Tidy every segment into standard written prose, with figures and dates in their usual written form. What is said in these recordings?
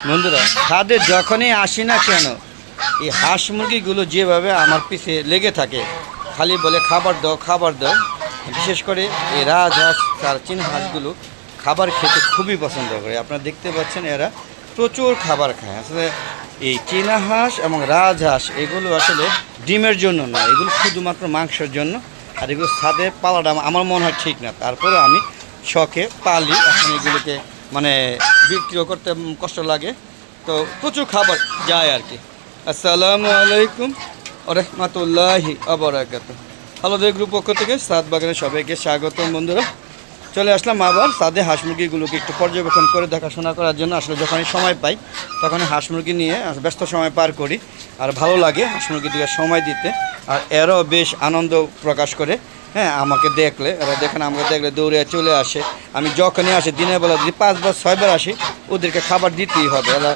বন্ধুরা ছাদে যখনই আসি না কেন এই হাঁস মুরগিগুলো যেভাবে আমার পিছে লেগে থাকে, খালি বলে খাবার দাও খাবার দাও। বিশেষ করে এই রাজহাঁস আর চীনা হাঁসগুলো খাবার খেতে খুবই পছন্দ করে। আপনারা দেখতে পাচ্ছেন এরা প্রচুর খাবার খায়। আসলে এই চীনা হাঁস এবং রাজহাঁস এগুলো আসলে ডিমের জন্য না, এগুলো শুধুমাত্র মাংসের জন্য। আর এগুলো ছাদে পালাটা আমার মনে হয় ঠিক না, তারপরে আমি শখে পালি। এখন এগুলোকে মানে বিক্রিও করতে কষ্ট লাগে, তো প্রচুর খাবার যায় আর কি। আসসালামু আলাইকুম রহমতুল্লাহি আবরাকাতুহু। আলাদা গ্রুপ পক্ষ থেকে সাদ বাগানে সবাইকে স্বাগতম। বন্ধুরা চলে আসলাম আবার সাদে হাঁস মুরগিগুলোকে একটু পর্যবেক্ষণ করে দেখাশোনা করার জন্য। আসলে যখনই সময় পাই তখনই হাঁস মুরগি নিয়ে ব্যস্ত সময় পার করি, আর ভালো লাগে হাঁস মুরগি দিয়ে সময় দিতে। আর এরাও বেশ আনন্দ প্রকাশ করে। হ্যাঁ, আমাকে দেখলে এরা দেখেন আমাকে দেখলে দৌড়ে চলে আসে। আমি যখনই আসি দিনের বেলা যদি 5 বার 6 বার আসি, ওদেরকে খাবার দিতেই হবে। এরা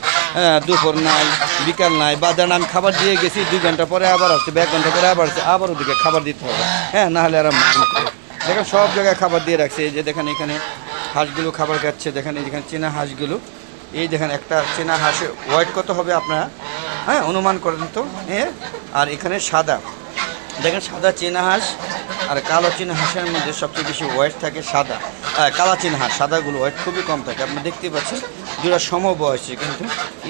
দুপুর নাই বিকাল নাই বাজার আমি খাবার দিয়ে গেছি, 2 ঘন্টা পরে আবার আসছে, 1 ঘন্টা পরে আবার আসছে, আবার ওদেরকে খাবার দিতে হবে। হ্যাঁ, নাহলে এরা মাইন্ড করে। দেখেন সব জায়গায় খাবার দিয়ে রাখছে। এই যে দেখেন এখানে হাঁসগুলো খাবার খাচ্ছে। দেখেন এই যেখানে চীনা হাঁসগুলো, এই দেখেন একটা চীনা হাঁসের ওয়েট কত হবে আপনারা অনুমান করেন তো। আর এখানে সাদা, দেখেন সাদা চীনা হাঁস আর কালো চীনা হাঁসের মধ্যে সবচেয়ে বেশি ওয়েট থাকে সাদা। কালা চীনা হাঁস, সাদাগুলো ওয়েট খুবই কম থাকে। আপনি দেখতে পাচ্ছেন দুটা সমবয়সী, কিন্তু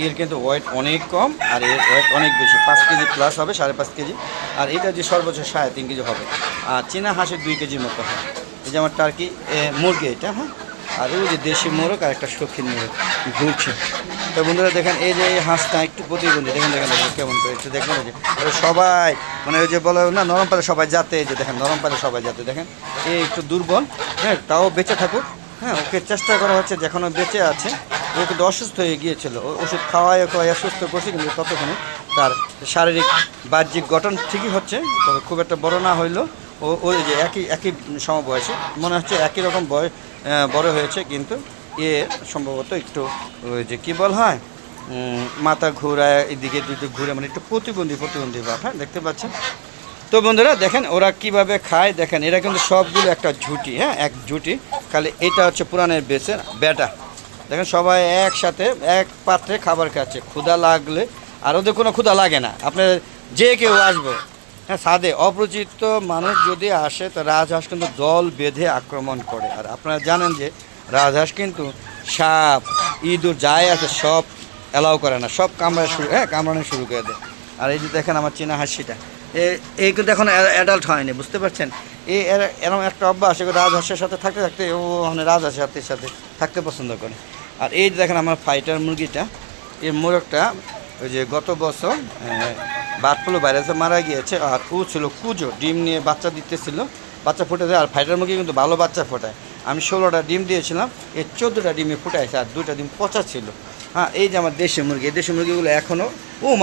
এর কিন্তু ওয়েট অনেক কম আর এর ওয়েট অনেক বেশি, 5 কেজি প্লাস হবে, 5.5 কেজি। আর এটা যে সর্বোচ্চ 3.5 কেজি হবে। আর চীনা হাঁসের 2 কেজির মতো হয়। এই যে আমার টার্কি মুরগি এটা, হ্যাঁ। আর ওই যে দেশি মোরগ আর একটা শৌখিন মোরগ ঘুরছে। তো বন্ধুরা দেখেন এই যে হাঁসটা একটু প্রতিবন্ধী, দেখেন দেখেন দেখেন কেমন করে একটু দেখবেন। যে সবাই মানে ওই যে বলে না নরম পালে সবাই যাতে, এই যে দেখেন নরম পালে সবাই যাতে, দেখেন এই একটু দুর্বল। হ্যাঁ, তাও বেঁচে থাকুক। হ্যাঁ, ওকে চেষ্টা করা হচ্ছে যে এখনও বেঁচে আছে। ও কিন্তু অসুস্থ হয়ে গিয়েছিল, ওষুধ খাওয়ায় সুস্থ করছে, কিন্তু ততক্ষণে তার শারীরিক বাহ্যিক গঠন ঠিকই হচ্ছে, তবে খুব একটা বড় না হইলেও ওই যে একই একই সমবয়সী মনে হচ্ছে, একই রকম বড় হয়েছে, কিন্তু এ সম্ভবত একটু ওই যে কী বল হয় মাথা ঘোরায় এদিকে দুটো ঘুরে, মানে একটু প্রতিবন্ধী ভাব। হ্যাঁ, দেখতে পাচ্ছেন। তো বন্ধুরা দেখেন ওরা কিভাবে খায়, দেখেন এরা কিন্তু সবগুলো একটা ঝুঁটি। হ্যাঁ, এক ঝুঁটি, খালি এটা হচ্ছে পুরানের বেচের বেটা। দেখেন সবাই একসাথে এক পাত্রে খাবার খাচ্ছে। ক্ষুধা লাগলে, আর ওদের কোনো ক্ষুধা লাগে না। আপনার যে কেউ আসবে, হ্যাঁ, ছাদে অপরিচিত মানুষ যদি আসে তো রাজহাঁস কিন্তু দল বেঁধে আক্রমণ করে। আর আপনারা জানেন যে রাজহাঁস কিন্তু সাপ ইঁদুর যাই আছে সব অ্যালাউ করে না, সব কামড়ানো শুরু করে দেয়। আর এই যে দেখেন আমার চীনা হাঁসিটা, এই কিন্তু এখন অ্যাডাল্ট হয়নি, বুঝতে পারছেন। এরকম একটা অভ্যাস, রাজহাঁসের সাথে থাকতে থাকতে ও মানে রাজহাঁসের সাথে থাকতে পছন্দ করে। আর এই যে দেখেন আমার ফাইটার মুরগিটা, এই মোরগটা ওই যে গত বছর বার্ড ফ্লু ভাইরাসে মারা গিয়েছে। আর ও ছিল কুজো, ডিম নিয়ে বাচ্চা দিতেছিল, বাচ্চা ফুটে যায়। আর ফাইটার মুরগি কিন্তু ভালো বাচ্চা ফোটায়। আমি 16টা ডিম দিয়েছিলাম, এই 14টা ডিমে ফুটাইছে, আর 2টা ডিম পচা ছিল। হ্যাঁ, এই যে আমার দেশি মুরগি, এই দেশি মুরগিগুলো এখনও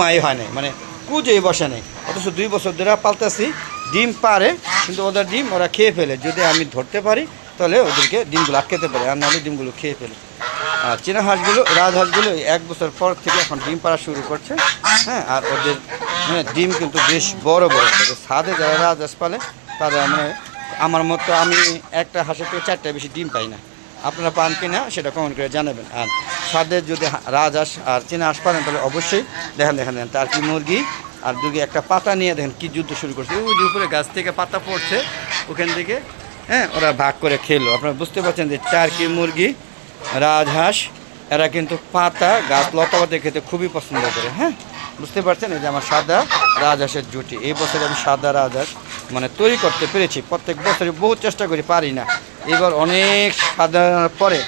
মাই হয় নাই, মানে কুজোই বসে নেই। অথচ 2 বছর ধরে পালতেছি, ডিম পারে, কিন্তু ওদের ডিম ওরা খেয়ে ফেলে। যদি আমি ধরতে পারি তাহলে ওদেরকে ডিমগুলো আটকাতে পারে, আর নাহলে ডিমগুলো খেয়ে ফেলে। আর চীনা হাঁসগুলো রাজহাঁসগুলো 1 বছর পর থেকে এখন ডিম পাড়া শুরু করছে। হ্যাঁ, আর ওদের ডিম কিন্তু বেশ বড় বড়। তবে ছাদে যারা রাজহাঁস পালে তারা মানে আমার মতো, আমি একটা হাঁসের থেকে 4টা বেশি ডিম পাই না। আপনারা পান কি না সেটা কমেন্ট করে জানাবেন। আর ছাদে যদি রাজহাঁস আর চীনা হাঁস পারেন তাহলে অবশ্যই দেখেন তার কি মুরগি আর দুর্গি একটা পাতা নিয়ে দেখেন কি যুদ্ধ শুরু করছে। ওই যে উপরে গাছ থেকে পাতা পড়ছে ওখান থেকে, হ্যাঁ, ওরা ভাগ করে খেলো। আপনারা বুঝতে পারছেন যে টার্কি মুরগি রাজহাঁস এরা কিন্তু পাতা গাছ লতাপাতা খেতে খুবই পছন্দ করে। হ্যাঁ, বুঝতে পারছেন। এই যে আমার সাদা রাজহাঁসের জুটি, এই বছরে আমি সাদা রাজহাঁস মানে তৈরি করতে পেরেছি। প্রত্যেক বছরই বহু চেষ্টা করি, পারি না। এবার অনেক সাদা পরে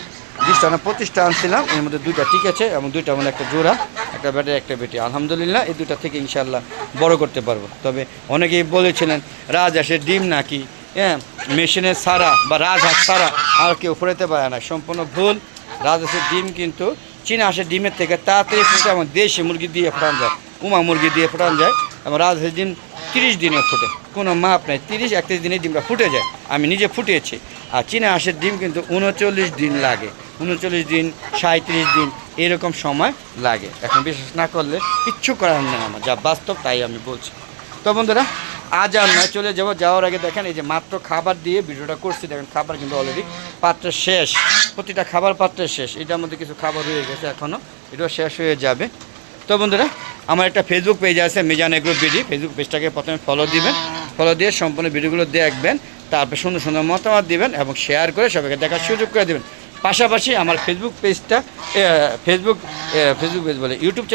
20টা না 25টা আনছিলাম, এর মধ্যে 2টা ঠিক আছে, এবং 2টার মধ্যে একটা জোড়া, একটা ব্যাটে একটা বেটি। আলহামদুলিল্লাহ এই 2টা থেকে ইনশাল্লাহ বড় করতে পারবো। তবে অনেকেই বলেছিলেন রাজহাঁসের ডিম নাকি মেশিনের ছাড়া বা রাজহাঁস ছাড়া আর কেউ ফোটাতে পারে না, সম্পূর্ণ ভুল। রাজহাঁসের ডিম কিন্তু চীনা হাঁসের ডিমের থেকে তাড়াতাড়ি ফুটে, এবং দেশি মুরগি দিয়ে ফোটানো যায়, মুরগি দিয়ে ফোটানো যায়। এবং রাজহাঁসের ডিম 30 দিনে ফোটে, কোনো মাপ নেই, 30-31 দিনে ডিমটা ফুটে যায়। আমি নিজে ফুটিয়েছি। আর চীনা হাঁসের ডিম কিন্তু 39 দিন লাগে, 39 দিন 37 দিন এরকম সময় লাগে। এখন বিশ্বাস না করলে কিচ্ছু করার নেই, আমার যা বাস্তব তাই আমি বলছি। তো বন্ধুরা আজ আর নয়, চলে যাবো। যাওয়ার আগে দেখেন এই যে মাত্র খাবার দিয়ে ভিডিওটা করছি, দেখেন খাবার কিন্তু অলরেডি পাত্র শেষ, প্রতিটা খাবার পাত্রে শেষ। এটার মধ্যে কিছু খাবার রয়ে গেছে এখনও, এটাও শেষ হয়ে যাবে। তো বন্ধুরা, আমার একটা ফেসবুক পেজ আছে মিজান এগ্রো বিডি, ফেসবুক পেজটাকে প্রথমে ফলো দিবেন, ফলো দিয়ে সম্পূর্ণ ভিডিওগুলো দেখবেন, তারপর সুন্দর সুন্দর মতামত দিবেন এবং শেয়ার করে সবাইকে দেখার সুযোগ করে দেবেন। পাশাপাশি আমার ফেসবুক পেজটা ফেসবুক পেজ বলে ইউটিউব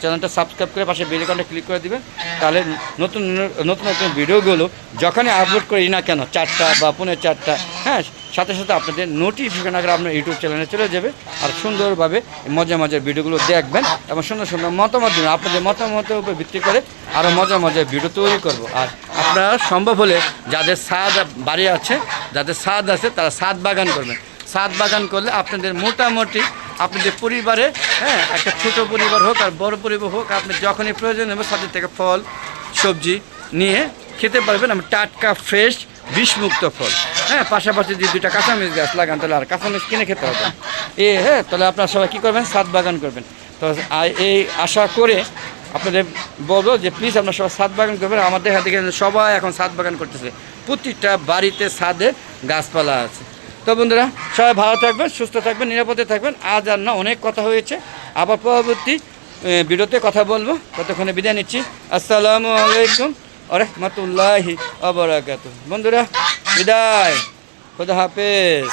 চ্যানেলটা সাবস্ক্রাইব করে পাশে বেল আইকনটা ক্লিক করে দিবেন। তাহলে নতুন নতুন নতুন ভিডিওগুলো যখনই আপলোড করি না কেন, 4টা বা 4:45, হ্যাঁ, সাথে সাথে আপনাদের নোটিফিকেশন আগে আপনার ইউটিউব চ্যানেলে চলে যাবে। আর সুন্দরভাবে মজার মজার ভিডিওগুলো দেখবেন এবং সুন্দর সুন্দর মতামত দেবেন। আপনাদের মতামতের উপর ভিত্তি করে আরও মজার মজার ভিডিও তৈরি করব। আর আপনারা সম্ভব হলে যাদের ছাদ বাড়ি আছে, যাদের ছাদ আছে, তারা ছাদ বাগান করবেন। ছাদ বাগান করলে আপনাদের মোটামুটি আপনাদের পরিবারে, হ্যাঁ, একটা ছোট পরিবার হোক আর বড় পরিবার হোক, আপনি যখনই প্রয়োজন হবে ছাদের থেকে ফল সবজি নিয়ে খেতে পারবেন। আমি টাটকা ফ্রেশ বিষমুক্ত ফল, হ্যাঁ, পাশাপাশি যদি 2টা কাঁচামরিচ গাছ লাগান তাহলে আর কাঁচামরিচ কিনে খেতে হবে হ্যাঁ। তাহলে আপনারা সবাই কী করবেন, ছাদ বাগান করবেন। তো এই আশা করে আপনাদের বলবো যে প্লিজ আপনারা সবাই ছাদ বাগান করবেন। আমাদের হাতে সবাই এখন ছাদ বাগান করতেছে, প্রতিটা বাড়িতে ছাদে গাছপালা আছে। তো বন্ধুরা, সবাই ভালো থাকবেন, সুস্থ থাকবেন, নিরাপদে থাকবেন। আজ আর না, অনেক কথা হয়েছে, আবার পরবর্তী ভিডিওতে কথা বলবো। ততক্ষণে বিদায় নিচ্ছি। আসসালামু আলাইকুম ওয়া রাহমাতুল্লাহি ওয়া বারাকাতুহু। বন্ধুরা বিদায়, খোদা হাফেজ।